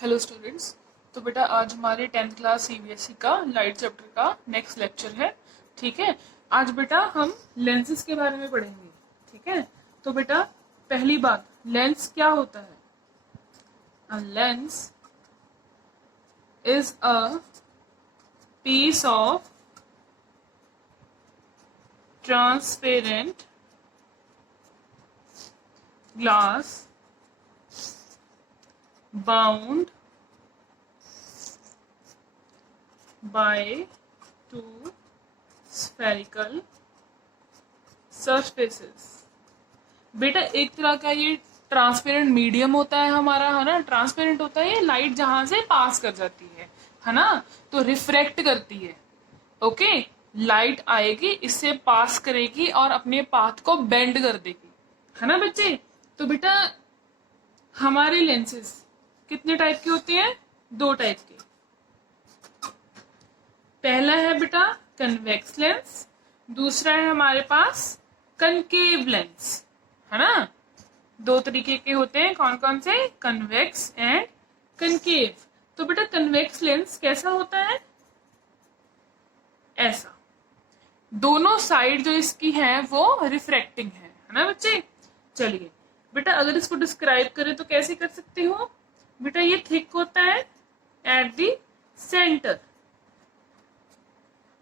Hello students. तो बेटा आज हमारे 10th क्लास सीबीएसई का लाइट चैप्टर का नेक्स्ट लेक्चर है। ठीक है, आज बेटा हम लेंसेज के बारे में पढ़ेंगे। ठीक है, तो बेटा पहली बात, लेंस क्या होता है? A lens is a piece of transparent glass bound by two spherical surfaces। बेटा एक तरह का ये ट्रांसपेरेंट मीडियम होता है हमारा, है ना। ट्रांसपेरेंट होता है ये, लाइट जहां से पास कर जाती है ना, तो रिफ्रैक्ट करती है। ओके, लाइट आएगी, इससे पास करेगी और अपने पाथ को बेंड कर देगी, है ना बच्चे। तो बेटा हमारे लेंसेज कितने टाइप के होते हैं? दो टाइप के। पहला है बेटा कन्वेक्स लेंस, दूसरा है हमारे पास कनकेव लेंस, है ना। दो तरीके के होते हैं, कौन कौन से? Convex and concave. तो बेटा कन्वेक्स लेंस कैसा होता है? ऐसा, दोनों साइड जो इसकी है वो रिफ्रैक्टिंग है ना बच्चे। चलिए बेटा अगर इसको डिस्क्राइब करें तो कैसे कर सकते हो? बेटा ये थिक होता है एट द सेंटर,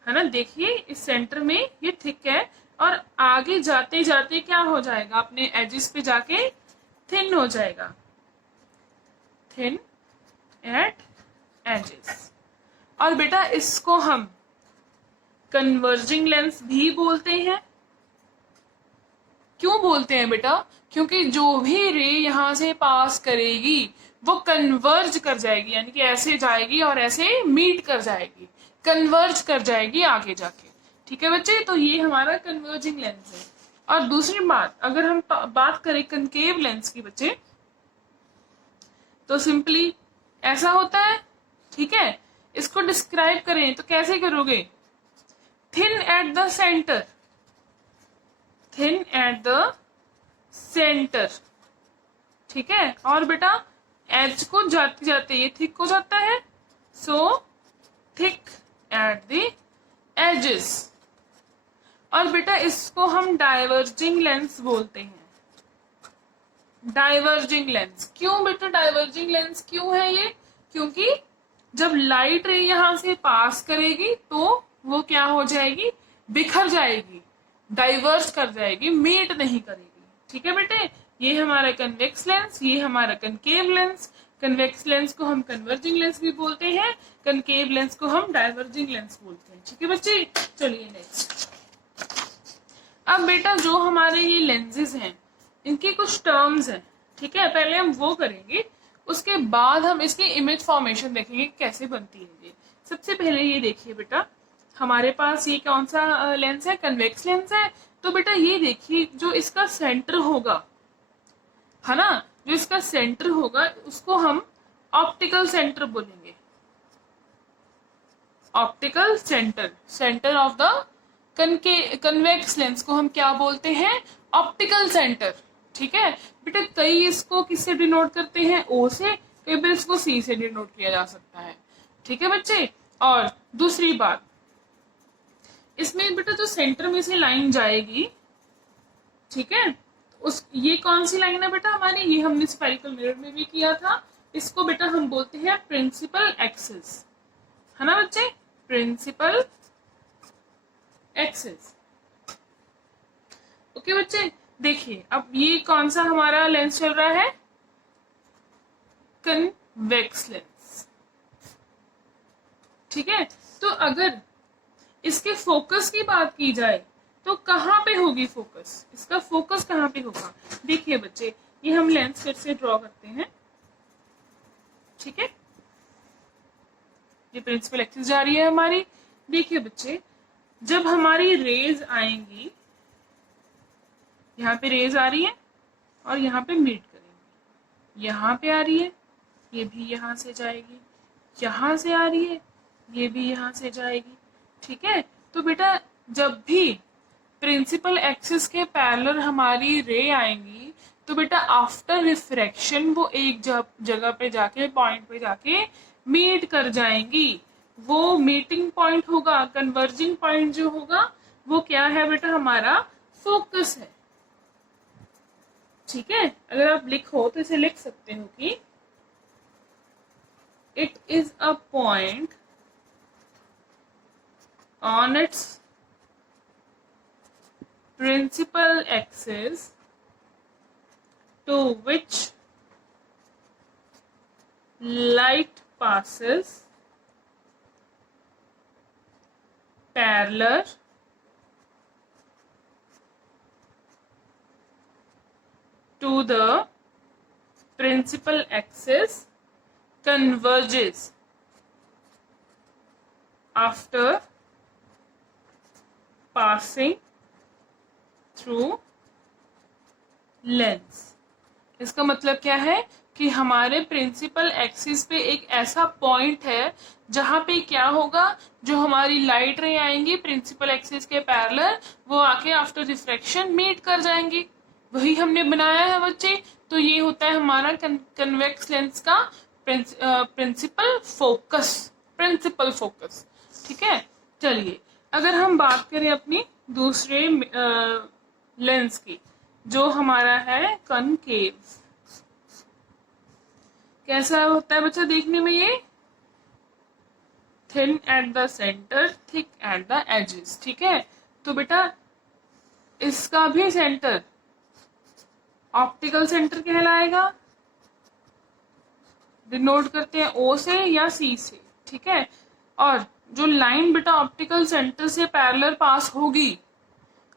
है ना। देखिए इस सेंटर में ये थिक है और आगे जाते जाते क्या हो जाएगा, अपने एजेस पे जाके थिन हो जाएगा, थिन एट एजेस। और बेटा इसको हम कन्वर्जिंग लेंस भी बोलते हैं। क्यों बोलते हैं बेटा? क्योंकि जो भी रे यहां से पास करेगी वो कन्वर्ज कर जाएगी, यानी कि ऐसे जाएगी और ऐसे मीट कर जाएगी, कन्वर्ज कर जाएगी आगे जाके। ठीक है बच्चे, तो ये हमारा कन्वर्जिंग लेंस है। और दूसरी बात, अगर हम बात करें कनकेव लेंस की बच्चे, तो सिंपली ऐसा होता है। ठीक है, इसको डिस्क्राइब करें तो कैसे करोगे? Thin at the centre, thin at the centre. ठीक है, और बेटा एज को जाते जाते ये थिक हो जाता है, so thick at the edges. और बेटा इसको हम डाइवर्जिंग लेंस बोलते हैं। डाइवर्जिंग लेंस क्यों बेटा? डाइवर्जिंग लेंस क्यों है ये? क्योंकि जब लाइट रे यहां से पास करेगी तो वो क्या हो जाएगी? बिखर जाएगी, डाइवर्ज कर जाएगी, मीट नहीं करेगी। ठीक है बेटे, ये हमारा कन्वेक्स लेंस, ये हमारा कनकेव लेंस। कन्वेक्स लेंस को हम कन्वर्जिंग लेंस भी बोलते हैं, कनकेव लेंस को हम डाइवर्जिंग लेंस बोलते हैं। ठीक है बच्चे, चलिए नेक्स्ट। अब बेटा जो हमारे ये लेंसेज हैं इनकी कुछ टर्म्स हैं। ठीक है, पहले हम वो करेंगे, उसके बाद हम इसकी इमेज फॉर्मेशन देखेंगे कैसे बनती है ये। सबसे पहले ये देखिए बेटा, हमारे पास ये कौन सा लेंस है? कन्वेक्स लेंस है। तो बेटा ये देखिए जो इसका सेंटर होगा, है ना, जो इसका सेंटर होगा उसको हम ऑप्टिकल सेंटर बोलेंगे। Optical centre, centre of the convex lens को हम क्या बोलते हैं? Optical centre. ठीक है बेटा, कई इसको किससे डिनोट करते हैं? ओ से, कई बार इसको सी से डिनोट किया जा सकता है। ठीक है बच्चे, और दूसरी बात, इसमें बेटा जो सेंटर में से लाइन जाएगी, ठीक है, उस ये कौन सी लाइन है बेटा हमारी? ये हमने स्फेरिकल मिरर में भी किया था। इसको बेटा हम बोलते हैं प्रिंसिपल एक्सिस, है ना बच्चे, प्रिंसिपल एक्सिस। ओके बच्चे, देखिए अब ये कौन सा हमारा लेंस चल रहा है? Convex lens. ठीक है, तो अगर इसके फोकस की बात की जाए तो कहां पे होगी फोकस? इसका फोकस कहां पे होगा? देखिए बच्चे, ये हम लेंस फिर से ड्रॉ करते हैं। ठीक है, ये प्रिंसिपल एक्सिस जा रही है हमारी। देखिए बच्चे, जब हमारी रेज आएंगी, यहाँ पे रेज आ रही है और यहाँ पे मीट करेंगे, यहाँ पे आ रही है, ये भी यहाँ से जाएगी, यहाँ से आ रही है, ये भी यहाँ से जाएगी। ठीक है, तो बेटा जब भी प्रिंसिपल एक्सिस के पैरेलल हमारी रे आएंगी तो बेटा आफ्टर रिफ्रैक्शन वो एक जगह पे जाके, पॉइंट पे जाके मीट कर जाएंगी। वो मीटिंग पॉइंट होगा, कन्वर्जिंग पॉइंट जो होगा वो क्या है बेटा, हमारा फोकस है। ठीक है, अगर आप लिखो तो इसे लिख सकते हो कि it is a point on its principal axis to which light passes parallel to the principal axis, converges after passing through lens। इसका मतलब क्या है कि हमारे प्रिंसिपल एक्सिस पे एक ऐसा पॉइंट है जहां पे क्या होगा, जो हमारी लाइट रे आएंगी प्रिंसिपल एक्सिस के पैरेलल, वो आके आफ्टर रिफ्रैक्शन मीट कर जाएंगी। वही हमने बनाया है बच्चे। तो ये होता है हमारा कन्वेक्स लेंस का प्रिंसिपल फोकस। ठीक है, चलिए अगर हम बात करें अपनी दूसरे लेंस की, जो हमारा है कनकेव। कैसा होता है बच्चा देखने में? ये thin at the centre, thick at the edges. ठीक है, तो बेटा इसका भी सेंटर ऑप्टिकल सेंटर कहलाएगा। डिनोट करते हैं ओ से या सी से। ठीक है, और जो लाइन बेटा ऑप्टिकल सेंटर से पैरेलल पास होगी,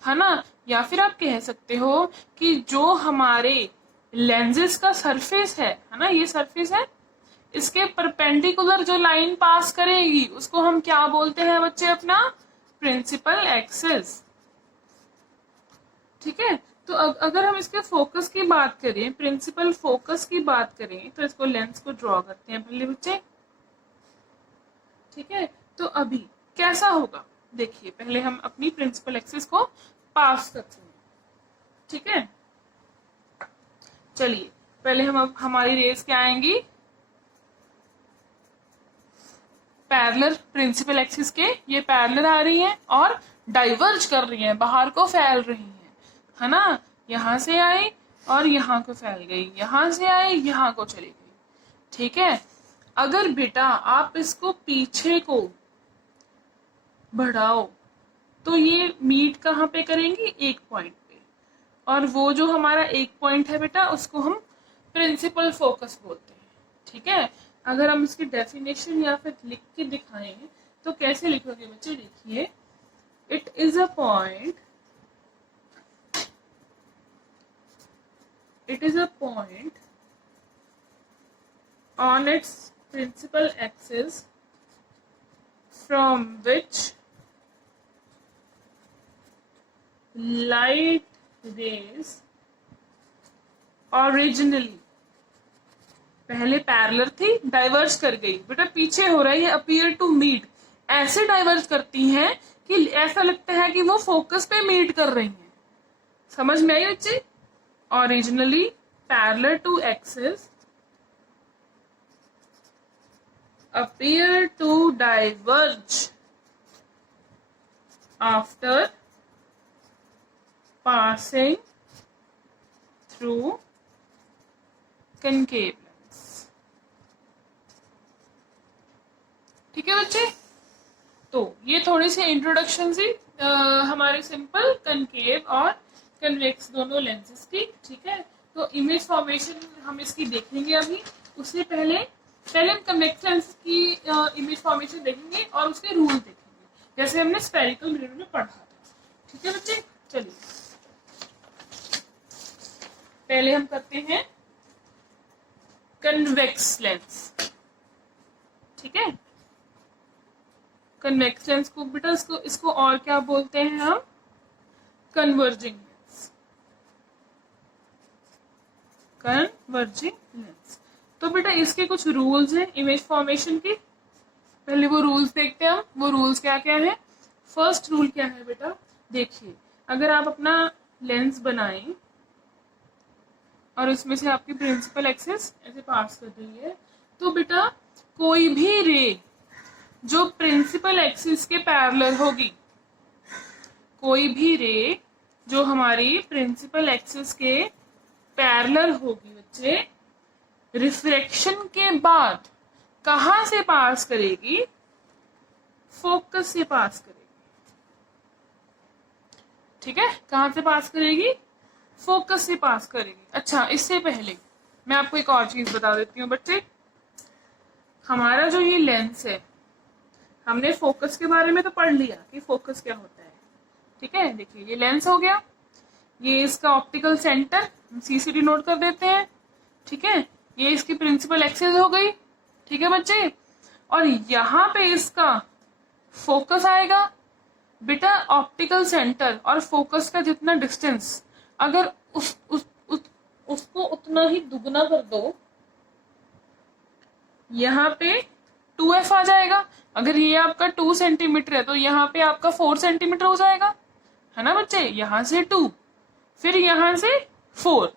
है ना, या फिर आप कह सकते हो कि जो हमारे लेंसेज का सरफेस है ना, ये सरफेस है, इसके परपेंडिकुलर जो लाइन पास करेगी उसको हम क्या बोलते हैं बच्चे? अपना प्रिंसिपल एक्सिस। ठीक है, तो अगर हम इसके फोकस की बात करें, प्रिंसिपल फोकस की बात करें, तो इसको लेंस को ड्रॉ करते हैं पहले बच्चे। ठीक है, तो अभी कैसा होगा देखिए, पहले हम अपनी प्रिंसिपल एक्सिस को पास करते हैं। ठीक है, चलिए पहले हम अब हमारी रेस क्या आएंगी, पैरेलल प्रिंसिपल एक्सिस के, ये पैरेलल आ रही हैं और डाइवर्ज कर रही हैं, बाहर को फैल रही हैं, है ना। यहां से आई और यहाँ को फैल गई, यहां से आई यहाँ को चली गई। ठीक है, अगर बेटा आप इसको पीछे को बढ़ाओ तो ये मीट कहाँ पे करेंगी? एक पॉइंट पे, और वो जो हमारा एक पॉइंट है बेटा उसको हम प्रिंसिपल फोकस बोलते हैं। ठीक है, अगर हम इसकी डेफिनेशन या फिर लिख के दिखाएं तो कैसे लिखोगे बच्चे? देखिए, it is a point, it is a point on its principal axis from which light rays originally, पहले पैरेलल थी, डाइवर्ज कर गई, बेटा पीछे हो रही है, अपीयर टू मीट, ऐसे डाइवर्ज करती हैं कि ऐसा लगता है कि वो फोकस पे मीट कर रही हैं। समझ में आई बच्चे? Originally parallel to axis, appear to diverge after passing through concave lens। ठीक है बच्चे, तो ये थोड़ी सी इंट्रोडक्शन थी हमारे सिंपल कनकेव और कन्वेक्स दोनों लेंसेज की। ठीक है, तो इमेज फॉर्मेशन हम इसकी देखेंगे अभी। उससे पहले हम कन्वेक्स लेंस की इमेज फॉर्मेशन देखेंगे और उसके रूल देखेंगे, जैसे हमने स्फेरिकल मिरर में पढ़ा था। ठीक है बच्चे, चलिए पहले हम करते हैं कन्वेक्स लेंस। ठीक है, कन्वेक्स लेंस को बेटा इसको और क्या बोलते हैं हम? Converging lens. तो बेटा इसके कुछ रूल्स हैं इमेज फॉर्मेशन की। पहले वो रूल्स देखते हैं हम। वो रूल्स क्या क्या है? फर्स्ट रूल क्या है बेटा? देखिए, अगर आप अपना लेंस बनाएं और इसमें से आपकी प्रिंसिपल एक्सिस ऐसे पास कर रही है। तो बेटा कोई भी रे जो प्रिंसिपल एक्सिस के पैरेलल होगी, कोई भी रे जो हमारी प्रिंसिपल एक्सिस के पैरेलल होगी बच्चे, रिफ्रैक्शन के बाद कहां से पास करेगी? फोकस से पास करेगी। ठीक है, कहां से पास करेगी? फोकस से पास करेगी। अच्छा, इससे पहले मैं आपको एक और चीज बता देती हूँ बच्चे। हमारा जो ये लेंस है, हमने फोकस के बारे में तो पढ़ लिया कि फोकस क्या होता है। ठीक है, देखिए ये लेंस हो गया, ये इसका ऑप्टिकल सेंटर, हम सीसीडी नोट कर देते हैं। ठीक है, ये इसकी प्रिंसिपल एक्सिस हो गई। ठीक है बच्चे, और यहाँ पे इसका फोकस आएगा। बेटा ऑप्टिकल सेंटर और फोकस का जितना डिस्टेंस, अगर उसको उतना ही दुगना कर दो, यहाँ पे 2f आ जाएगा। अगर ये आपका 2 सेंटीमीटर है तो यहाँ पे आपका 4 सेंटीमीटर हो जाएगा, है ना बच्चे। यहाँ से 2, फिर यहाँ से 4,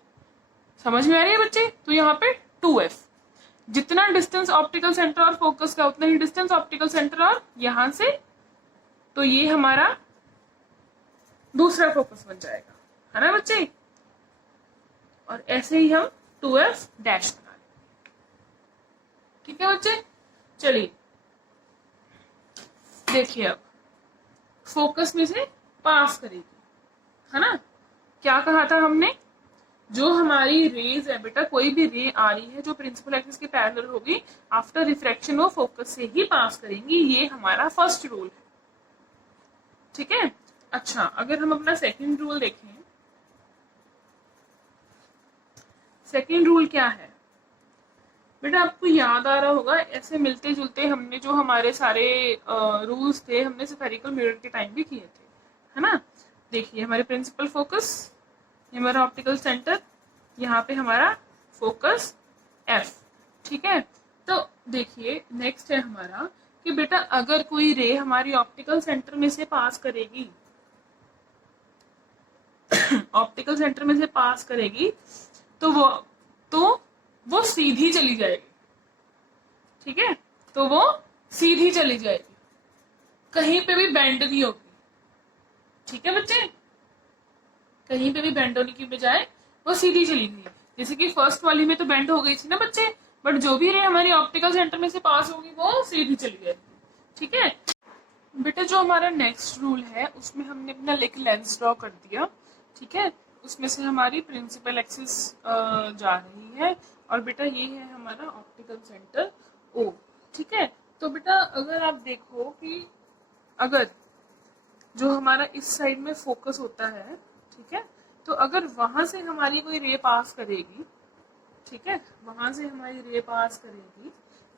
समझ में आ रही है बच्चे। तो यहाँ पे 2f, जितना डिस्टेंस ऑप्टिकल सेंटर और फोकस का उतना ही डिस्टेंस ऑप्टिकल सेंटर और यहाँ से, तो ये हमारा दूसरा फोकस बन जाएगा, है ना बच्चे। और ऐसे ही हम 2f डैश बना लेंगे। ठीक है बच्चे, चलिए देखिए अब फोकस में से पास करेगी, है ना। क्या कहा था हमने? जो हमारी रेज है बेटा, कोई भी रे आ रही है जो प्रिंसिपल एक्सिस के पैरेलल होगी, आफ्टर रिफ्रैक्शन वो फोकस से ही पास करेंगी। ये हमारा फर्स्ट रूल है। ठीक है, अच्छा अगर हम अपना सेकंड रूल देखें, सेकंड रूल क्या है बेटा? आपको याद आ रहा होगा, ऐसे मिलते जुलते हमने जो हमारे सारे रूल्स थे, हमने स्फेरिकल मिरर के टाइम भी किए थे, है ना। देखिए हमारे प्रिंसिपल फोकस, ये हमारा ऑप्टिकल सेंटर, यहाँ पे हमारा फोकस F। ठीक है, तो देखिए नेक्स्ट है हमारा कि बेटा अगर कोई रे हमारी ऑप्टिकल सेंटर में से पास करेगी, ऑप्टिकल सेंटर में से पास करेगी, तो वो सीधी चली जाएगी। ठीक है, तो वो सीधी चली जाएगी, कहीं पे भी बेंड नहीं होगी। ठीक है बच्चे, कहीं पे भी बेंड होने की बजाय वो सीधी चली गई। जैसे कि फर्स्ट वाली में तो बेंड हो गई थी ना बच्चे, बट जो भी रे हमारी ऑप्टिकल सेंटर में से पास होगी वो सीधी चली जाएगी। ठीक है बेटा, जो हमारा नेक्स्ट रूल है उसमें हमने अपना एक लेंस ड्रॉ कर दिया। ठीक है, उसमें से हमारी प्रिंसिपल एक्सिस जा रही है, और बेटा ये है हमारा ऑप्टिकल सेंटर O। ठीक है, तो बेटा अगर आप देखो कि अगर जो हमारा इस साइड में फोकस होता है, ठीक है, तो अगर वहां से हमारी कोई रे पास करेगी, ठीक है, वहां से हमारी रे पास करेगी,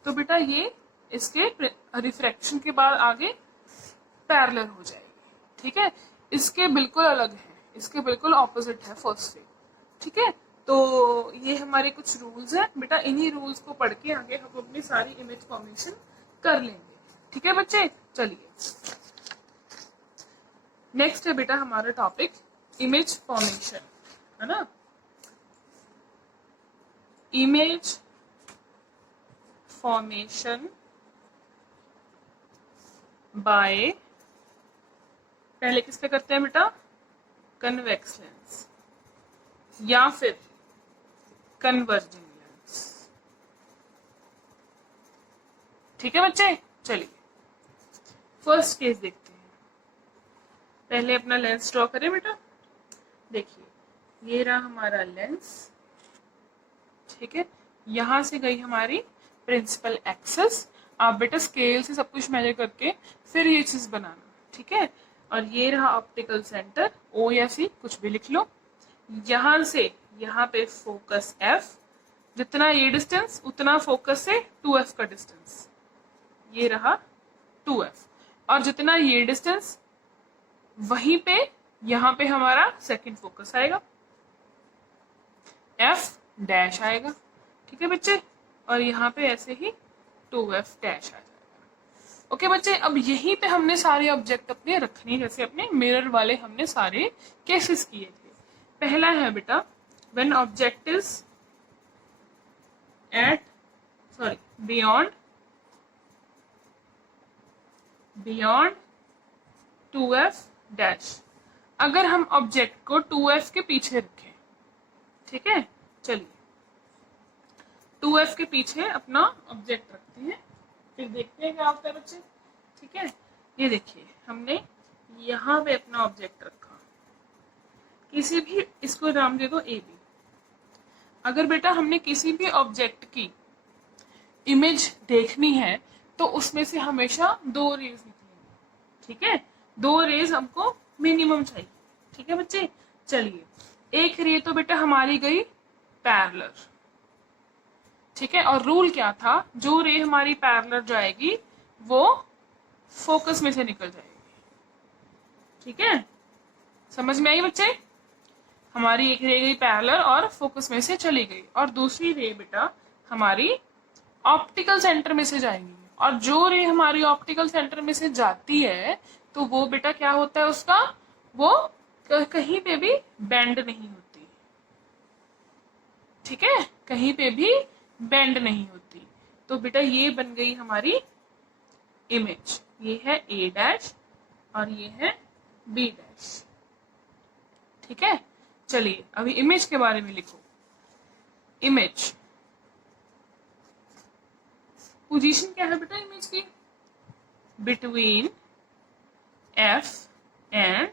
तो बेटा ये इसके रिफ्रैक्शन के बाद आगे पैरेलल हो जाएगी। ठीक है, इसके बिल्कुल अलग है, इसके बिल्कुल ऑपोजिट है फर्स्ट से। ठीक है, तो ये हमारे कुछ रूल्स हैं बेटा, इन्हीं रूल्स को पढ़ के आगे हम अपनी सारी इमेज फॉर्मेशन कर लेंगे। ठीक है बच्चे, चलिए नेक्स्ट है बेटा हमारा टॉपिक इमेज फॉर्मेशन, है ना। इमेज फॉर्मेशन बाय, पहले किस पे करते हैं बेटा? कन्वेक्स लेंस या फिर कन्वर्जिंग लेंस। ठीक है बच्चे, चलिए फर्स्ट केस देखते हैं। पहले अपना लेंस ड्रॉ करें बेटा। देखिए ये रहा हमारा लेंस। ठीक है, यहां से गई हमारी प्रिंसिपल एक्सिस। आप बेटा स्केल से सब कुछ मेजर करके फिर ये चीज बनाना। ठीक है, और ये रहा ऑप्टिकल सेंटर O या C, कुछ भी लिख लो। यहां से यहाँ पे फोकस F, जितना ये डिस्टेंस उतना फोकस से 2F का डिस्टेंस, ये रहा 2F, और जितना ये डिस्टेंस वहीं पे यहाँ पे हमारा सेकंड फोकस आएगा, F डैश आएगा। ठीक है बच्चे, और यहाँ पे ऐसे ही 2F डैश आ जाएगा। ओके बच्चे, अब यहीं पे हमने सारे ऑब्जेक्ट अपने रखने, जैसे अपने मिरर वाले हमने सारे केसेस किए थे। पहला है बेटा when object is beyond 2f dash. अगर हम ऑब्जेक्ट को 2f के पीछे रखें, ठीक है, चलिए 2f के पीछे अपना ऑब्जेक्ट रखते हैं, फिर देखते हैं क्या होता है बच्चे। ठीक है, ये देखिए हमने यहाँ पे अपना ऑब्जेक्ट रखा, किसी भी, इसको नाम दे दो ए बी। अगर बेटा हमने किसी भी ऑब्जेक्ट की इमेज देखनी है तो उसमें से हमेशा 2 रेज निकलेंगे। ठीक है, 2 रेज हमको मिनिमम चाहिए। ठीक है बच्चे, चलिए एक रे तो बेटा हमारी गई पैरेलल, ठीक है, और रूल क्या था, जो रे हमारी पैरेलल जाएगी वो फोकस में से निकल जाएगी। ठीक है, समझ में आई बच्चे? हमारी एक रे गई पैरेलल और फोकस में से चली गई, और दूसरी रे बेटा हमारी ऑप्टिकल सेंटर में से जाएगी, और जो रे हमारी ऑप्टिकल सेंटर में से जाती है तो वो बेटा क्या होता है उसका, वो कहीं पे भी बेंड नहीं होती। ठीक है, कहीं पे भी बेंड नहीं होती। तो बेटा ये बन गई हमारी इमेज, ये है ए डैश और ये है बी डैश। ठीक है, चलिए अभी इमेज के बारे में लिखो। इमेज पोजीशन क्या है बेटा इमेज की, between f and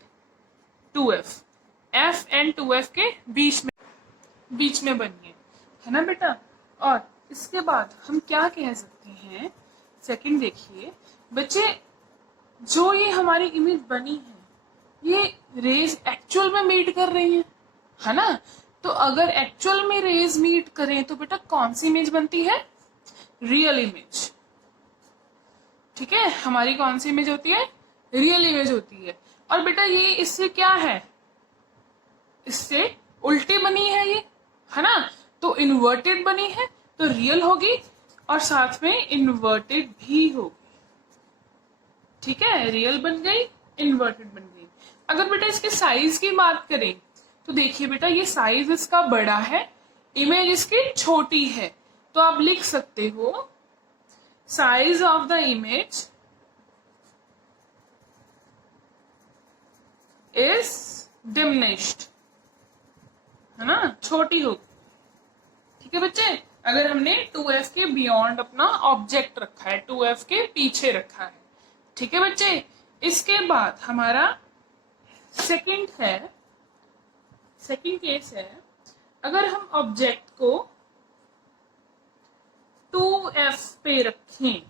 2f, f and 2f के बीच में बनी है ना बेटा। और इसके बाद हम क्या कह सकते हैं, सेकंड देखिए बच्चे, जो ये हमारी इमेज बनी है ये रेज एक्चुअल में मीट कर रही है ना। तो अगर एक्चुअल में रेज मीट करें तो बेटा कौन सी इमेज बनती है, रियल इमेज। ठीक है, हमारी कौन सी इमेज होती है, रियल इमेज होती है। और बेटा ये इससे क्या है, इससे उल्टी बनी है ये, है ना, तो इन्वर्टेड बनी है तो रियल होगी और साथ में इन्वर्टेड भी होगी। ठीक है, रियल बन गई, इन्वर्टेड बन गई। अगर बेटा इसके साइज की बात करें तो देखिए बेटा ये साइज इसका बड़ा है, इमेज इसकी छोटी है, तो आप लिख सकते हो size of the image is diminished, है ना, छोटी होगी। ठीक है बच्चे, अगर हमने 2f के बियॉन्ड अपना ऑब्जेक्ट रखा है, 2f के पीछे रखा है। ठीक है बच्चे, इसके बाद हमारा सेकंड केस है, अगर हम ऑब्जेक्ट को 2f पे रखें,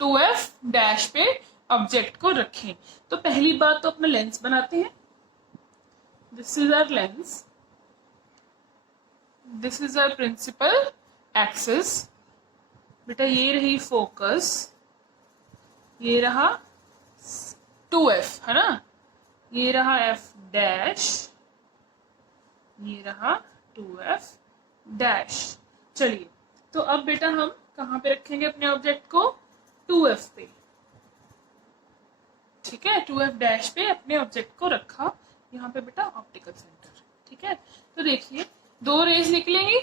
2f डैश पे ऑब्जेक्ट को रखें, तो पहली बात तो अपना लेंस बनाते हैं। This is our lens, this is our principal axis. बेटा ये रही फोकस, ये रहा 2f, है ना, ये रहा f डैश, ये रहा 2f डैश। चलिए तो अब बेटा हम कहाँ पे रखेंगे अपने ऑब्जेक्ट को, 2f पे। ठीक है, 2f डैश पे अपने ऑब्जेक्ट को रखा, यहाँ पे बेटा ऑप्टिकल सेंटर। ठीक है, तो देखिए 2 रेज निकलेंगी,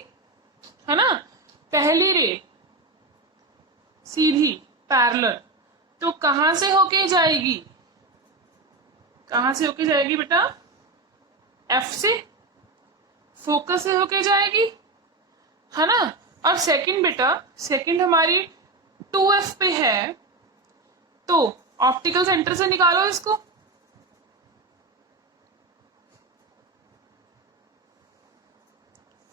है ना, पहली रे सीधी पैरेलल, तो कहां से होके जाएगी, कहां से होके जाएगी बेटा, f से, फोकस से होके जाएगी, है ना। और सेकंड बेटा, सेकंड हमारी 2f पे है, तो ऑप्टिकल सेंटर से निकालो इसको,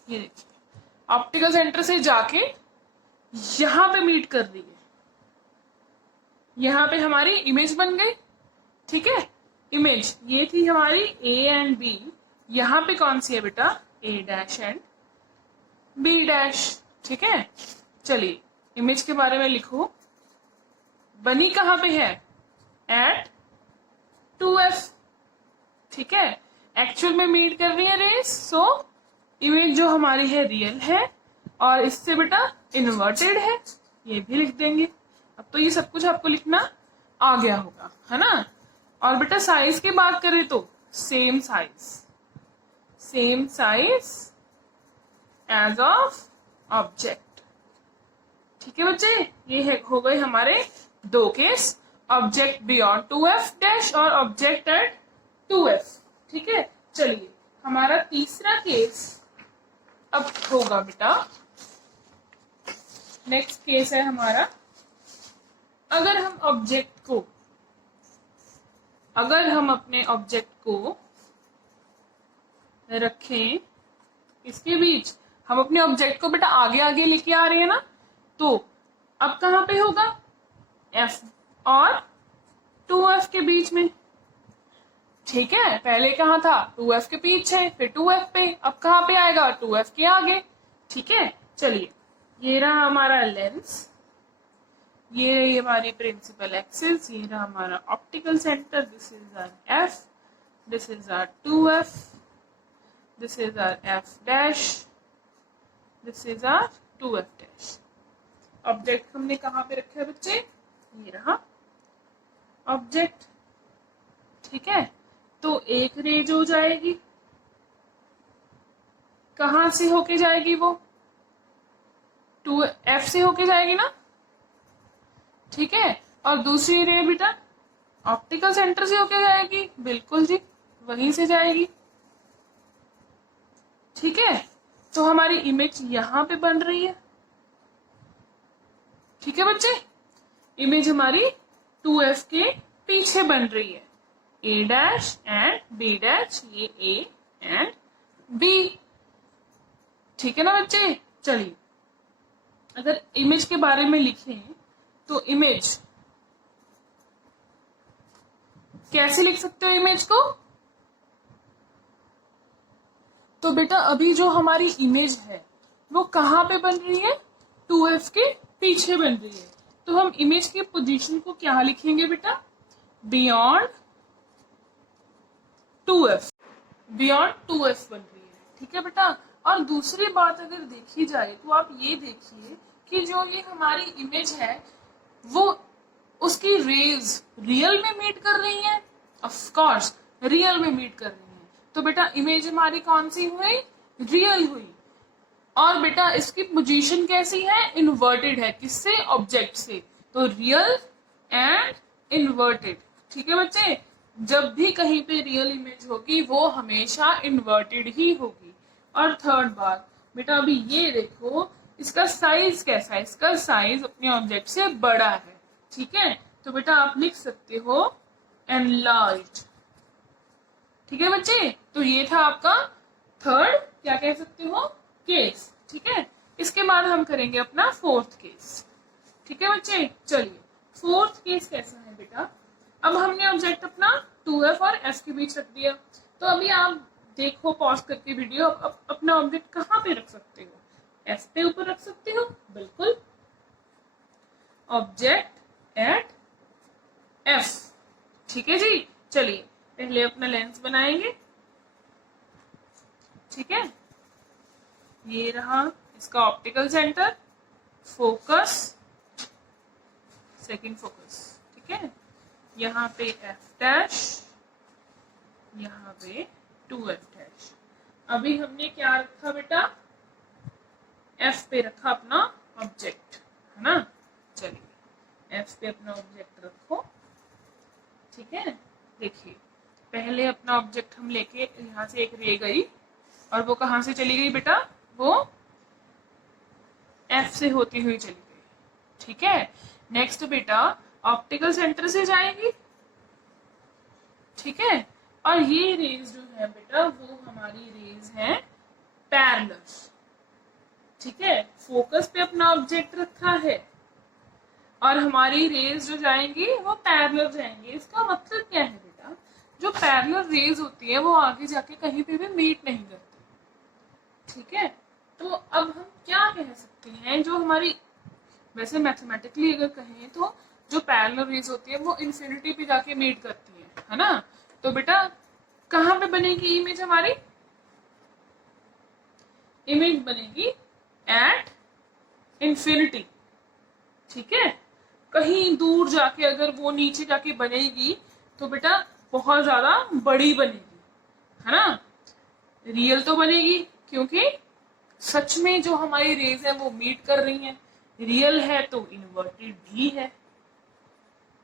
ये देखिए ऑप्टिकल सेंटर से जाके यहां पे मीट कर रही है, यहां पे हमारी इमेज बन गई। ठीक है, इमेज ये थी हमारी a एंड b, यहां पे कौन सी है बेटा, a dash and b dash. ठीक है, चलिए इमेज के बारे में लिखो, बनी कहां पे है, एट 2f। ठीक है, एक्चुअल में मीट कर रही है रेस, सो इमेज जो हमारी है रियल है, और इससे बेटा इन्वर्टेड है, ये भी लिख देंगे। अब तो ये सब कुछ आपको लिखना आ गया होगा, है ना। और बेटा साइज की बात करें तो same size as of object. ठीक है बच्चे, ये है हो गए हमारे दो केस, ऑब्जेक्ट बियॉन्ड 2f डैश और ऑब्जेक्ट एट 2f। ठीक है, चलिए हमारा तीसरा केस अब होगा बेटा, नेक्स्ट केस है हमारा, अगर हम अपने ऑब्जेक्ट को रखें इसके बीच, हम अपने ऑब्जेक्ट को बेटा आगे आगे लेके आ रहे हैं ना, तो अब कहां पे होगा, f और 2f के बीच में। ठीक है, पहले कहाँ था, 2f के पीछे, फिर 2f पे, अब कहाँ पे आएगा, 2f के आगे। ठीक है, चलिए ये रहा हमारा लेंस, ये हमारी प्रिंसिपल एक्सिस, ये रहा हमारा optical centre, this is our f, this is our 2f, this is our f dash, this is our 2f dash. Object हमने कहाँ पे रखा है बच्चे, ये रहा ऑब्जेक्ट। ठीक है, तो एक रे जो जाएगी, कहां से होके जाएगी, वो 2f से होके जाएगी ना। ठीक है, और दूसरी रे बेटा ऑप्टिकल सेंटर से होके जाएगी, बिल्कुल जी वहीं से जाएगी। ठीक है, तो हमारी इमेज यहां पे बन रही है। ठीक है बच्चे, इमेज हमारी 2f के पीछे बन रही है, a dash and b dash, ये a एंड b। ठीक है ना बच्चे, चलिए अगर इमेज के बारे में लिखें तो इमेज कैसे लिख सकते हो इमेज को, तो बेटा अभी जो हमारी इमेज है वो कहाँ पे बन रही है, 2f के पीछे बन रही है, तो हम इमेज की पोजीशन को क्या लिखेंगे बेटा, बियॉन्ड 2f, बियॉन्ड 2f बन रही है। ठीक है बेटा, और दूसरी बात अगर देखी जाए तो आप ये देखिए कि जो ये हमारी इमेज है वो उसकी रेज रियल में मीट कर रही है, ऑफ कोर्स रियल में मीट कर रही है, तो बेटा इमेज हमारी कौन सी हुई, रियल हुई। और बेटा इसकी पोजीशन कैसी है, इन्वर्टेड है, किससे, ऑब्जेक्ट से, तो रियल एंड इन्वर्टेड। ठीक है बच्चे, जब भी कहीं पे रियल इमेज होगी वो हमेशा इन्वर्टेड ही होगी। और थर्ड बात बेटा अभी ये देखो इसका साइज कैसा है, इसका साइज अपने ऑब्जेक्ट से बड़ा है। ठीक है, तो बेटा आप लिख सकते हो एनलार्ज्ड। ठीक है बच्चे, तो ये था आपका थर्ड, क्या कह सकते हो, केस। ठीक है, इसके बाद हम करेंगे अपना फोर्थ केस। ठीक है बच्चे, चलिए फोर्थ केस कैसा है बेटा, अब हमने ऑब्जेक्ट अपना 2f और f के बीच रख दिया, तो अभी आप देखो पॉज करके वीडियो, अपना ऑब्जेक्ट कहाँ पे रख सकते हो, f पे ऊपर रख सकते हो, बिल्कुल, ऑब्जेक्ट एट f। ठीक है जी, चलिए पहले अपना लेंस बनाएंगे। ठीक है, ये रहा इसका optical centre, focus, second focus. ठीक है, यहाँ पे f डैश, यहाँ पे 2f डैश। अभी हमने क्या रखा बेटा, f पे रखा अपना ऑब्जेक्ट, है ना। चलिए f पे अपना ऑब्जेक्ट रखो। ठीक है, देखिए पहले अपना ऑब्जेक्ट हम लेके यहाँ से एक रे गई, और वो कहाँ से चली गई बेटा, वो f से होती हुई चली गई। ठीक है, नेक्स्ट बेटा ऑप्टिकल सेंटर से जाएगी। ठीक है, और ये रेज जो है बेटा वो हमारी रेज है पैरेलल। ठीक है, फोकस पे अपना ऑब्जेक्ट रखा है और हमारी रेज जो जाएंगी वो पैरेलल जाएंगी। इसका मतलब क्या है बेटा, जो पैरेलल रेज होती है वो आगे जाके कहीं पे भी मीट नहीं करती। ठीक है, तो अब हम क्या कह सकते हैं, जो हमारी वैसे मैथमेटिकली अगर कहें तो जो पैरेलल रेज होती है वो इन्फिनिटी पे जाके मीट करती है ना। तो बेटा कहाँ पे बनेगी इमेज, हमारी इमेज बनेगी एट इन्फिनिटी। ठीक है, कहीं दूर जाके अगर वो नीचे जाके बनेगी तो बेटा बहुत ज्यादा बड़ी बनेगी, है ना। रियल तो बनेगी क्योंकि सच में जो हमारी रेज है वो मीट कर रही हैं, रियल है तो इन्वर्टेड भी है।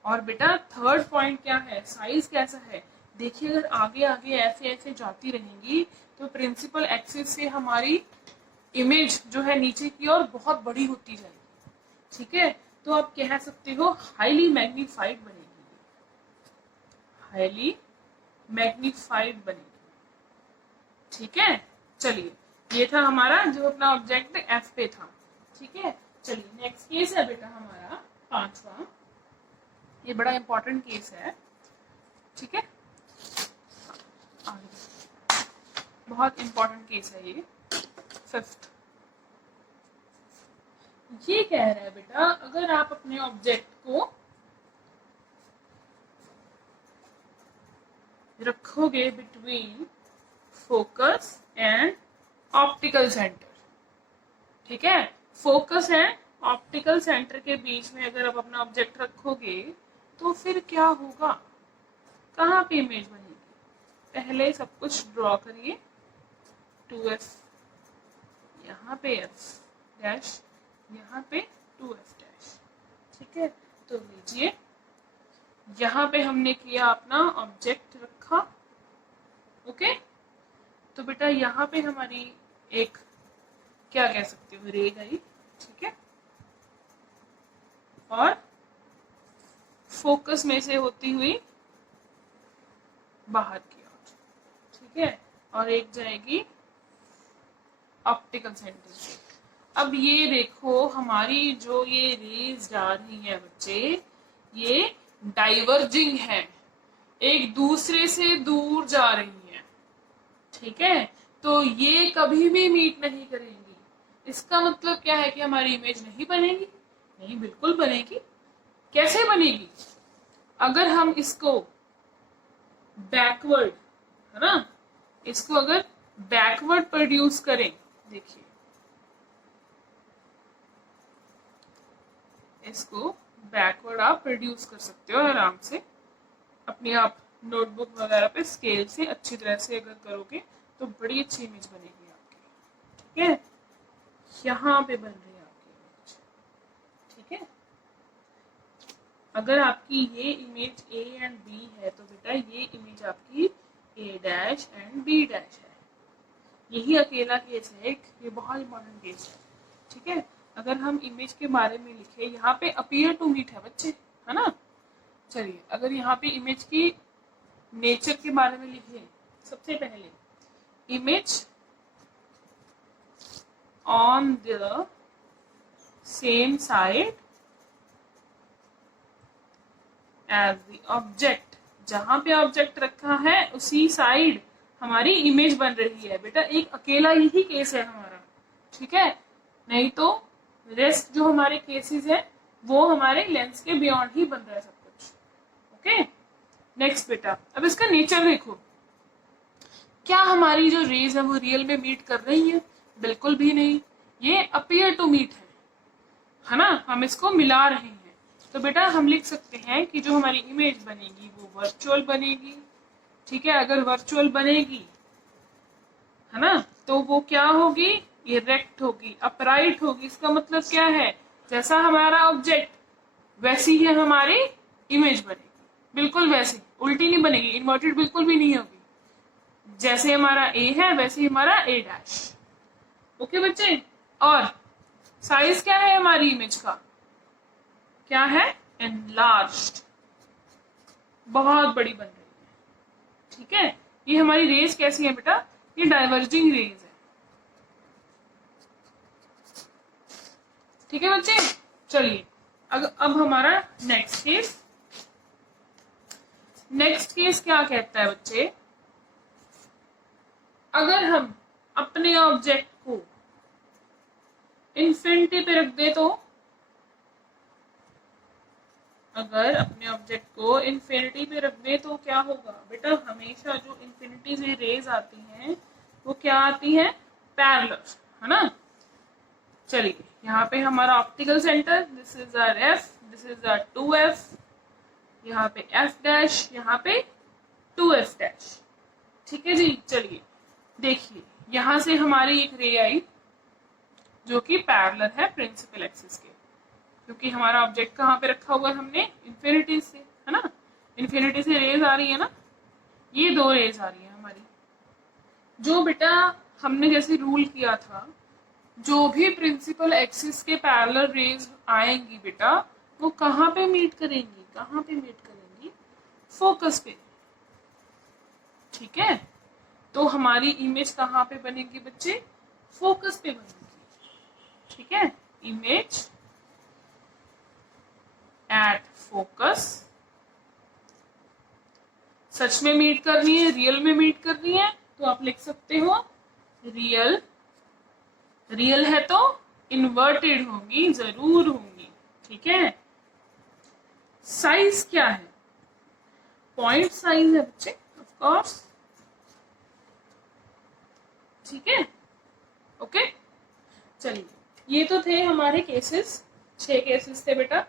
और बेटा थर्ड पॉइंट क्या है, साइज कैसा है, देखिए अगर आगे आगे ऐसे ऐसे जाती रहेंगी तो प्रिंसिपल एक्सिस से हमारी इमेज जो है नीचे की ओर बहुत बड़ी होती जाएगी। ठीक है, तो आप कह सकते हो हाईली मैग्नीफाइड बनेगी, हाईली मैग्नीफाइड बनेगी। ठीक है, चलिए ये था हमारा जो अपना ऑब्जेक्ट एफ पे था। ठीक है, चलिए नेक्स्ट केस है बेटा हमारा पांचवा, ये बड़ा इंपॉर्टेंट केस है। ठीक है, बहुत इंपॉर्टेंट केस है ये, फिफ्थ। ये कह रहा है बेटा अगर आप अपने ऑब्जेक्ट को रखोगे between focus and optical centre, ठीक है, फोकस एंड ऑप्टिकल सेंटर के बीच में अगर आप अपना ऑब्जेक्ट रखोगे तो फिर क्या होगा, कहाँ पे इमेज बनेगी। पहले सब कुछ ड्रॉ करिए, 2f, यहाँ पे f डैश, यहाँ पे 2f डैश। ठीक है, तो लीजिए यहाँ पे हमने किया अपना ऑब्जेक्ट रखा। ओके, तो बेटा यहाँ पे हमारी एक क्या कह सकते हो रे गई। ठीक है, और फोकस में से होती हुई बाहर की ओर। ठीक है, और एक जाएगी ऑप्टिकल सेंटर से। अब ये देखो हमारी जो ये रेज जा रही है बच्चे, ये डाइवर्जिंग है, एक दूसरे से दूर जा रही है। ठीक है, तो ये कभी भी मीट नहीं करेंगी। इसका मतलब क्या है कि हमारी इमेज नहीं बनेगी? नहीं, बिल्कुल बनेगी। कैसे बनेगी? अगर हम इसको बैकवर्ड, है ना, इसको अगर बैकवर्ड प्रोड्यूस करें, देखिए इसको बैकवर्ड आप प्रोड्यूस कर सकते हो आराम से अपनी आप नोटबुक वगैरह पे स्केल से अच्छी तरह से अगर करोगे तो बड़ी अच्छी इमेज बनेगी आपकी। ठीक है, यहाँ पे बन रही है आपकी इमेज। ठीक है, अगर आपकी ये इमेज ए एंड बी है तो बेटा ये इमेज आपकी ए डैश एंड बी डैश है। यही अकेला केस है एक, ये बहुत इंपॉर्टेंट केस है। ठीक है, अगर हम इमेज के बारे में लिखे, यहाँ पे अपीयर टू मीट है बच्चे, है ना। चलिए अगर यहाँ पे इमेज की नेचर के बारे में लिखे, सबसे पहले image on the same side as the object, जहां पे ऑब्जेक्ट रखा है उसी साइड हमारी इमेज बन रही है। बेटा एक अकेला यही केस है हमारा। ठीक है, नहीं तो रेस्ट जो हमारे केसेस है वो हमारे लेंस के बियॉन्ड ही बन रहा है सब कुछ। ओके, नेक्स्ट बेटा अब इसका नेचर देखो, क्या हमारी जो रेज है वो रियल में मीट कर रही है? बिल्कुल भी नहीं, ये अपीयर टू मीट है ना, हम इसको मिला रहे हैं। तो बेटा हम लिख सकते हैं कि जो हमारी इमेज बनेगी वो वर्चुअल बनेगी। ठीक है, अगर वर्चुअल बनेगी, है ना, तो वो क्या होगी, इरेक्ट होगी, अपराइट होगी। इसका मतलब क्या है, जैसा हमारा ऑब्जेक्ट वैसी ही हमारी इमेज बनेगी, बिल्कुल वैसी, उल्टी नहीं बनेगी, इन्वर्टेड बिल्कुल भी नहीं होगी। जैसे हमारा ए है वैसे ही हमारा ए डैश। ओके बच्चे, और साइज क्या है हमारी इमेज का, क्या है, एनलार्ज्ड, बहुत बड़ी बन रही है। ठीक है, ये हमारी रेज कैसी है बेटा, ये डाइवर्जिंग रेज है। ठीक है बच्चे, चलिए अब हमारा नेक्स्ट केस क्या कहता है बच्चे, अगर हम अपने ऑब्जेक्ट को इन्फिनिटी पे रख दे तो, अगर अपने ऑब्जेक्ट को इन्फिनिटी पे रख दे तो क्या होगा बेटा, हमेशा जो इन्फिनिटी से रेज आती हैं वो क्या आती हैं, पैरेलल, है ना। चलिए यहाँ पे हमारा optical centre, this is our F, this is our 2f, यहाँ पे f डैश, यहाँ पे 2f डैश। ठीक है जी, चलिए देखिए यहाँ से हमारी एक रे आई, जो कि पैरेलल है प्रिंसिपल एक्सिस के, क्योंकि हमारा ऑब्जेक्ट कहाँ पे रखा हुआ है हमने, इन्फिनिटी से, है ना, इन्फिनिटी से रेज आ रही है ना, ये दो रेज आ रही है हमारी। जो बेटा हमने जैसे रूल किया था, जो भी प्रिंसिपल एक्सिस के पैरेलल रेज आएंगी बेटा, वो कहाँ पे मीट करेंगी, कहाँ पे मीट करेंगी, फोकस पे। ठीक है, तो हमारी इमेज कहाँ पे बनेगी बच्चे, फोकस पे बनेगी। ठीक है, इमेज एट फोकस, सच में मीट करनी है, रियल में मीट करनी है, तो आप लिख सकते हो रियल, रियल है तो इन्वर्टेड होंगी, जरूर होंगी। ठीक है, साइज क्या है, पॉइंट साइज है बच्चे, ऑफ कोर्स। ठीक है, ओके, चलिए, ये तो थे हमारे केसेस, 6 केसेस थे बेटा।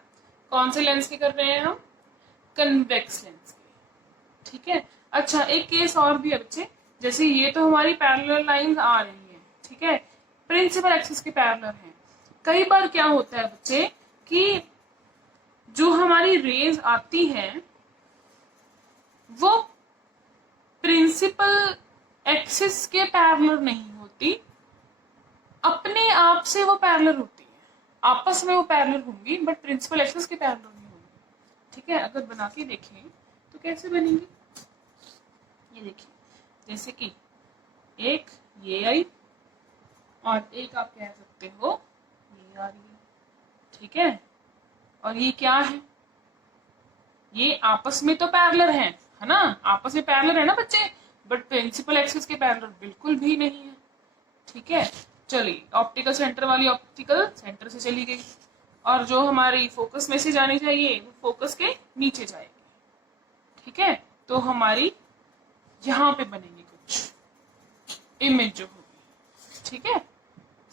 कौन से लेंस के कर रहे हैं हम, कन्वेक्स लेंस के। ठीक है, अच्छा एक केस और भी है बच्चे, जैसे ये तो हमारी पैरेलल लाइंस आ रही है, ठीक है, प्रिंसिपल एक्सिस के पैरेलल है। कई बार क्या होता है बच्चे कि जो हमारी रेज आती हैं वो प्रिंसिपल एक्सिस के पैरेलल नहीं होती, अपने आप से वो पैरेलल होती है, आपस में वो पैरेलल होंगी, बट प्रिंसिपल एक्सिस के पैरेलल नहीं होंगी। ठीक है, अगर बना के देखें तो कैसे बनेंगी, ये देखिए, जैसे कि एक ये आई और एक आप कह सकते हो ये आ रही है। ठीक है, और ये क्या है, ये आपस में तो पैरेलल है ना, आपस में पैरेलल है ना बच्चे, बट प्रिंसिपल एक्सिस के पैरेलल बिल्कुल भी नहीं है। ठीक है, चलिए, ऑप्टिकल सेंटर वाली ऑप्टिकल सेंटर से चली गई, और जो हमारी फोकस में से जानी चाहिए वो फोकस के नीचे जाएगी। ठीक है, तो हमारी यहाँ पे बनेगी कुछ इमेज जो होगी। ठीक है,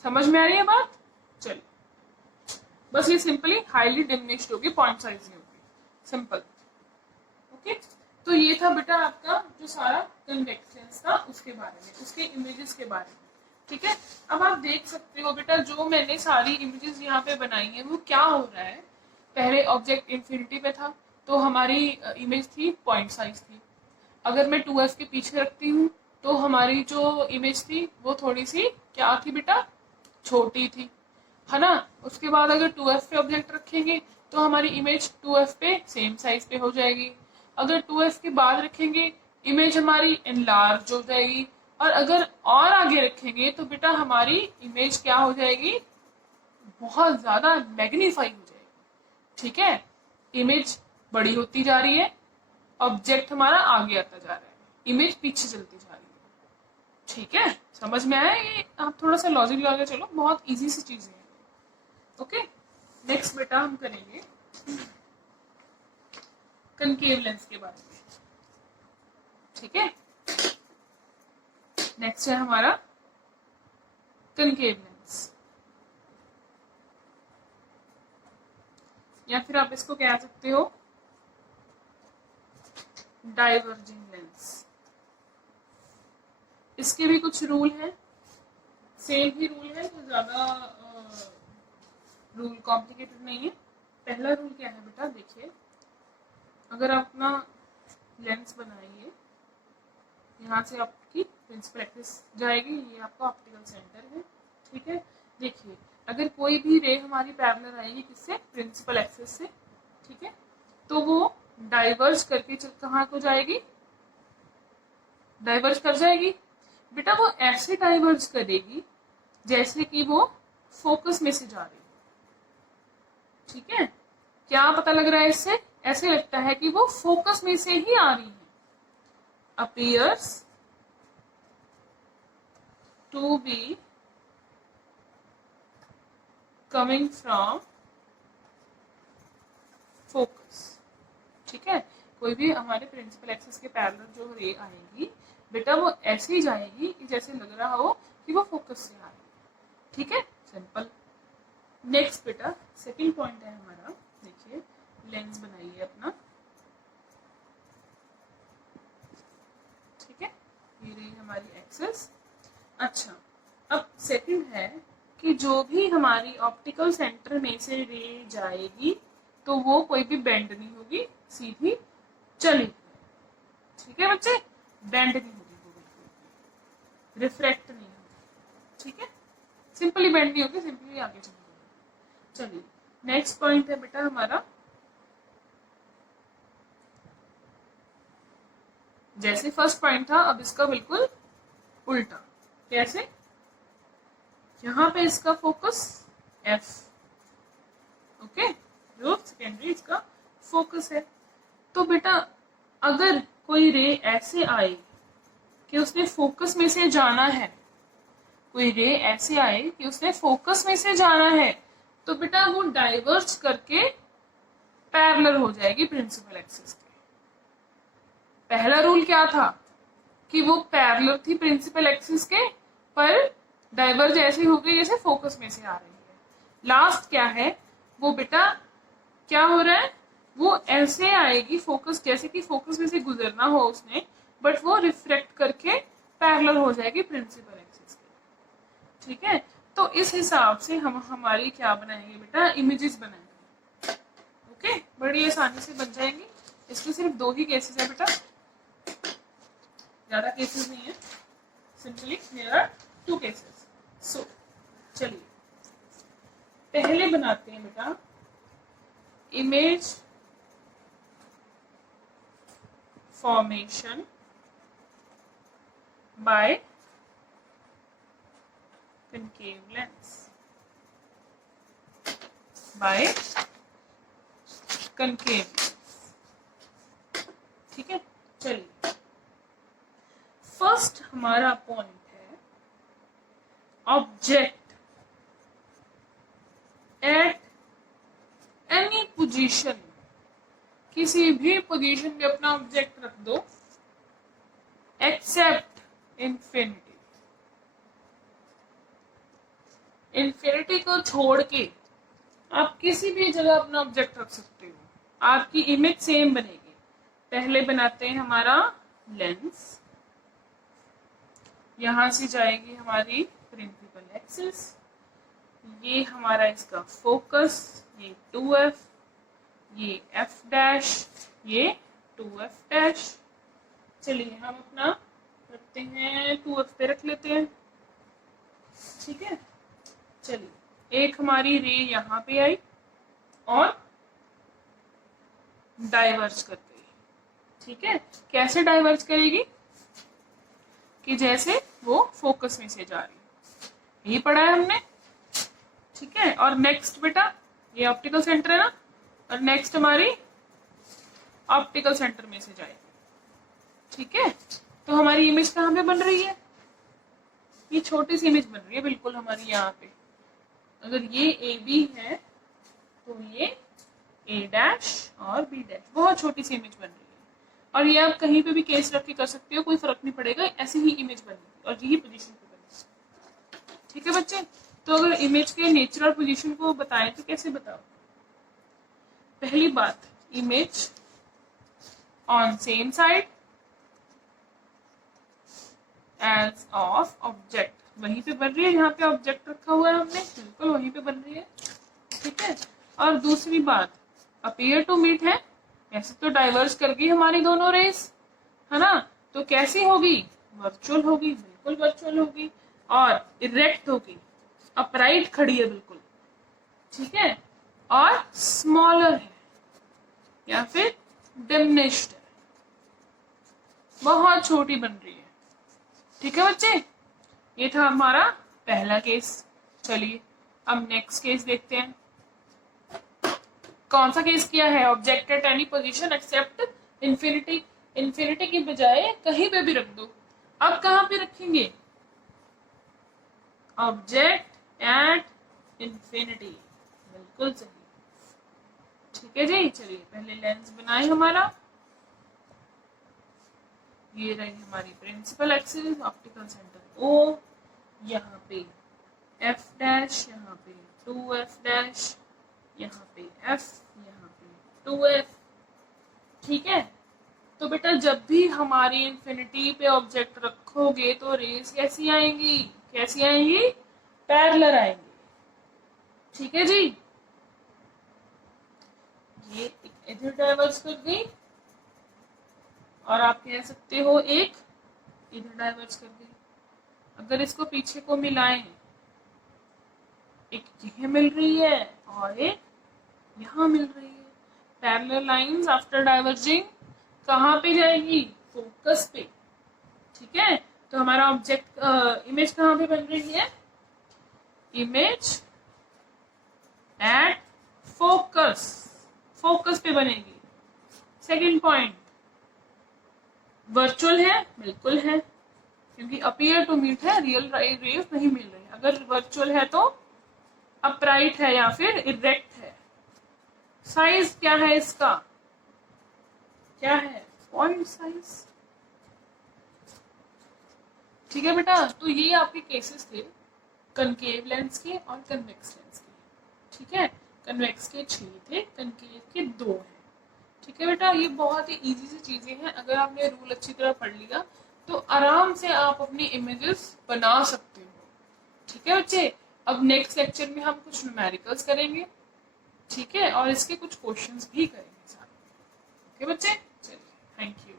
समझ में आ रही है बात, चलिए, बस ये सिंपली हाईली डिमिनिश्ड होगी, पॉइंट साइज नहीं होगी, सिंपल। ओके, तो ये था बेटा आपका जो सारा कन्वेक्स लेंस था उसके बारे में, उसके इमेजेस के बारे में। ठीक है, अब आप देख सकते हो बेटा जो मैंने सारी इमेजेस यहाँ पे बनाई है वो क्या हो रहा है, पहले ऑब्जेक्ट इन्फिनिटी पे था तो हमारी इमेज थी पॉइंट साइज थी, अगर मैं 2f के पीछे रखती हूँ तो हमारी जो इमेज थी वो थोड़ी सी क्या थी बेटा, छोटी थी, है ना। उसके बाद अगर 2f पे ऑब्जेक्ट रखेंगे तो हमारी इमेज 2f पे सेम साइज पे हो जाएगी, अगर 2f के बाद रखेंगे इमेज हमारी एनलार्ज हो जाएगी, और अगर और आगे रखेंगे तो बेटा हमारी इमेज क्या हो जाएगी, बहुत ज्यादा मैग्नीफाई हो जाएगी। ठीक है, इमेज बड़ी होती जा रही है, ऑब्जेक्ट हमारा आगे आता जा रहा है, इमेज पीछे चलती जा रही है। ठीक है, समझ में आया, ये आप थोड़ा सा लॉजिक लगा के चलो, बहुत इजी सी चीजें हैं। ओके, नेक्स्ट बेटा हम करेंगे कनकेव लेंस के बारे में। ठीक है, नेक्स्ट है हमारा कनकेव लेंस, या फिर आप इसको कह सकते हो डाइवर्जिंग लेंस। इसके भी कुछ रूल हैं, सेम ही रूल है, तो ज्यादा रूल कॉम्प्लिकेटेड नहीं है। पहला रूल क्या है बेटा, देखिए, अगर आप अपना लेंस बनाइए, यहाँ से आपकी प्रिंसिपल एक्सिस जाएगी, ये आपका ऑप्टिकल सेंटर है। ठीक है, देखिए, अगर कोई भी रे हमारी पैरेलल आएगी किससे, प्रिंसिपल एक्सिस से, ठीक है, तो वो डाइवर्ज करके कहाँ को जाएगी, डाइवर्ज कर जाएगी बेटा, वो ऐसे डाइवर्ज करेगी जैसे कि वो फोकस में से जा रही है। ठीक है, क्या पता लग रहा है इससे, ऐसे लगता है कि वो फोकस में से ही आ रही है, appears to be coming from focus। ठीक है, कोई भी हमारे प्रिंसिपल एक्सिस के पैरेलल जो रे आएगी बेटा वो ऐसे ही जाएगी कि जैसे लग रहा हो कि वो फोकस से आ रही है। ठीक है, सिंपल। नेक्स्ट बेटा सेकंड पॉइंट है हमारा, देखिए, लेंस बनाइए अपना। ठीक है, ये रही हमारी एक्सिस। अच्छा, अब सेकंड है कि जो भी हमारी ऑप्टिकल सेंटर में से रे जाएगी तो वो कोई भी बेंड नहीं होगी, सीधी चलेगी। ठीक है बच्चे, बेंड नहीं होगी वो, बिल्कुल रिफ्रैक्ट नहीं होगी। ठीक है, सिंपली बेंड नहीं होगी, सिंपली आगे चलेगी। चलिए नेक्स्ट पॉइंट है बेटा हमारा, जैसे फर्स्ट पॉइंट था अब इसका बिल्कुल उल्टा। कैसे? यहाँ पे इसका फोकस F, ओके, जो सेकेंडरी इसका फोकस है। तो बेटा अगर कोई रे ऐसे आए कि उसने फोकस में से जाना है, कोई रे ऐसे आए कि उसने फोकस में से जाना है, तो बेटा वो डाइवर्ज करके पैरेलल हो जाएगी प्रिंसिपल एक्सिस के। पहला रूल क्या था कि वो पैरेलल थी प्रिंसिपल एक्सिस के, पर डाइवर्ज ऐसे हो गई जैसे फोकस में से आ रही है। लास्ट क्या है, वो बेटा क्या हो रहा है, वो ऐसे आएगी फोकस, जैसे कि फोकस में से गुजरना हो उसने, बट वो रिफ्लेक्ट करके पैरेलल हो जाएगी प्रिंसिपल एक्सिस के। ठीक है, तो इस हिसाब से हम हमारी क्या बनाएंगे बेटा, इमेजेस बनाएंगे। ओके, बड़ी आसानी से बन जाएंगी। इसमें सिर्फ 2 ही केसेस है बेटा, ज्यादा केसेस नहीं है, simply there are 2 cases. So चलिए पहले बनाते हैं बेटा image formation by concave lens, by concave lens। ठीक है, चलिए फर्स्ट हमारा पॉइंट है ऑब्जेक्ट एट एनी पोजीशन, किसी भी पोजीशन में अपना ऑब्जेक्ट रख दो, एक्सेप्ट इंफिनिटी। इंफिनिटी को छोड़ के आप किसी भी जगह अपना ऑब्जेक्ट रख सकते हो, आपकी इमेज सेम बनेगी। पहले बनाते हैं हमारा लेंस, यहां से जाएगी हमारी प्रिंसिपल एक्सिस, ये हमारा इसका फोकस, ये 2F, ये F डैश, ये 2F डैश। चलिए हम अपना रखते हैं 2F पे रख लेते हैं। ठीक है, चलिए एक हमारी रे यहाँ पे आई और डाइवर्ज कर गई। ठीक है, कैसे डाइवर्ज करेगी, कि जैसे वो फोकस में से जा रही है, यही पढ़ा है हमने। ठीक है, और नेक्स्ट बेटा ये ऑप्टिकल सेंटर है ना, और नेक्स्ट हमारी ऑप्टिकल सेंटर में से जाएगी। ठीक है, तो हमारी इमेज कहाँ पे बन रही है, ये छोटी सी इमेज बन रही है बिल्कुल हमारी यहाँ पे। अगर ये AB है तो ये A डैश और B डैश, बहुत छोटी सी इमेज बन रही है। और ये आप कहीं पे भी केस रख के कर सकते हो, कोई फर्क नहीं पड़ेगा, ऐसी ही इमेज बनेगी और यही पोजीशन पे बनेगी। ठीक है बच्चे, तो अगर इमेज के नेचर और पोजीशन को बताएं तो कैसे बताओ। पहली बात, image on same side as of object, वहीं पे बन रही है जहाँ पे ऑब्जेक्ट रखा हुआ है हमने, बिल्कुल वहीं पे बन रही है। ठीक है, और दूसरी बात अपीयर टू मीट है, ऐसे तो डाइवर्ज कर गई हमारी दोनों रेस, है ना, तो कैसी होगी, वर्चुअल होगी, बिल्कुल वर्चुअल होगी, और इरेक्ट होगी, अपराइट खड़ी है बिल्कुल। ठीक है, और स्मॉलर है या फिर डिमिनिश्ड है, बहुत छोटी बन रही है। ठीक है बच्चे, ये था हमारा पहला केस। चलिए अब नेक्स्ट केस देखते हैं। कौन सा केस किया है, object at any position except infinity, infinity की बजाय कहीं पे भी रख दो। अब कहाँ पे रखेंगे, ऑब्जेक्ट एट इंफिनिटी, बिल्कुल सही। ठीक है जी, चलिए पहले लेंस बनाए हमारा, ये रही हमारी principal axis, optical centre O, यहाँ पे F डैश, यहाँ पे 2F डैश, यहाँ पे F, यहाँ पे 2F। ठीक है, तो बेटा जब भी हमारी इंफिनिटी पे ऑब्जेक्ट रखोगे तो रेस कैसी आएंगी, कैसी आएंगी, पैरेलल आएंगी। ठीक है जी, ये एक इधर डाइवर्ज कर गई और आप कह सकते हो एक इधर डाइवर्ज कर गई। अगर इसको पीछे को मिलाएं, एक यह मिल रही है और एक यहाँ मिल रही है। पैरेलल लाइंस आफ्टर डाइवर्जिंग कहाँ पे जाएगी? फोकस पे। ठीक है, तो हमारा ऑब्जेक्ट इमेज कहाँ पे बन रही है? इमेज एट फोकस, फोकस पे बनेगी। सेकंड पॉइंट, वर्चुअल है, बिल्कुल है, क्योंकि अपीयर टू मीट है, रियल रेज नहीं मिल रही। अगर वर्चुअल है तो अपराइट है या फिर इरेक्ट है। साइज क्या है इसका? क्या है? Point size. ठीक है बेटा, तो ये आपके केसेस थे कनकेव लेंस के और कन्वेक्स लेंस के। ठीक है, कन्वेक्स के 6 थे, कनकेव के 2 हैं। ठीक है बेटा, ये बहुत ही इजी सी चीजें हैं। अगर आपने रूल अच्छी तरह पढ़ लिया तो आराम से आप अपनी इमेजेस बना सकते हो। ठीक है बच्चे, अब नेक्स्ट लेक्चर में हम कुछ न्यूमेरिकल्स करेंगे। ठीक है, और इसके कुछ क्वेश्चंस भी करेंगे साथ। ओके बच्चे, चलिए, थैंक यू।